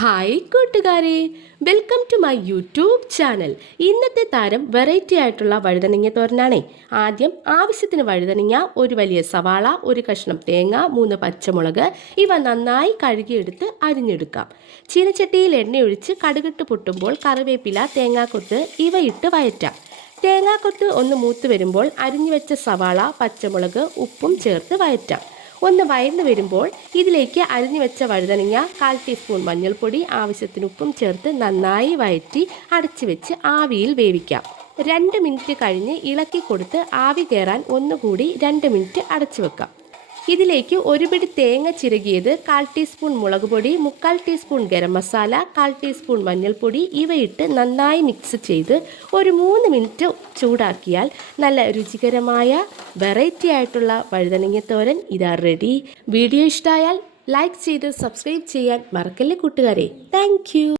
Hi കൂട്ടുകാരെ, welcome to my YouTube channel. ഇന്നത്തെ താരം വെറൈറ്റി ആയിട്ടുള്ള വഴുതനങ്ങ തോരനാണേ. ആദ്യം ആവശ്യത്തിന് വഴുതനങ്ങ, ഒരു വലിയ സവാള, ഒരു കഷ്ണം തേങ്ങ, 3 പച്ചമുളക് ഇവ നന്നായി കഴുകിയെടുത്ത് അരിഞ്ഞെടുക്കാം. ചീനച്ചട്ടിയിൽ എണ്ണയൊഴിച്ച് കടുകിട്ട് പൊട്ടുമ്പോൾ കറിവേപ്പില, തേങ്ങാക്കൊത്ത് ഇവ ഇട്ട് വഴറ്റാം. തേങ്ങാക്കൊത്ത് ഒന്ന് മൂത്ത് വരുമ്പോൾ അരിഞ്ഞു വെച്ച സവാള, പച്ചമുളക്, ഉപ്പും ചേർത്ത് വഴറ്റാം. ഒന്ന് വഴന്നു വരുമ്പോൾ ഇതിലേക്ക് അരിഞ്ഞു വെച്ച വഴുതനങ്ങ, 1/4 ടീസ്പൂൺ മഞ്ഞൾപ്പൊടി, ആവശ്യത്തിന് ഉപ്പും ചേർത്ത് നന്നായി വഴറ്റി അടച്ചു വെച്ച് ആവിയിൽ വേവിക്കാം. 2 മിനിറ്റ് കഴിഞ്ഞ് ഇളക്കി കൊടുത്ത് ആവി കയറാൻ ഒന്നുകൂടി 2 മിനിറ്റ് അടച്ചു വെക്കാം. ഇതിലേക്ക് ഒരു പിടി തേങ്ങ ചിരകിയത്, 1/4 ടീസ്പൂൺ മുളക് പൊടി, 3/4 ടീസ്പൂൺ ഗരം മസാല, 1/4 ടീസ്പൂൺ മഞ്ഞൾപ്പൊടി ഇവയിട്ട് നന്നായി മിക്സ് ചെയ്ത് ഒരു 3 മിനിറ്റ് ചൂടാക്കിയാൽ നല്ല രുചികരമായ വെറൈറ്റി ആയിട്ടുള്ള വഴുതനങ്ങ തോരൻ ഇതാ റെഡി. വീഡിയോ ഇഷ്ടമായാൽ ലൈക്ക് ചെയ്ത് സബ്സ്ക്രൈബ് ചെയ്യാൻ മറക്കല്ലേ കൂട്ടുകാരെ. താങ്ക്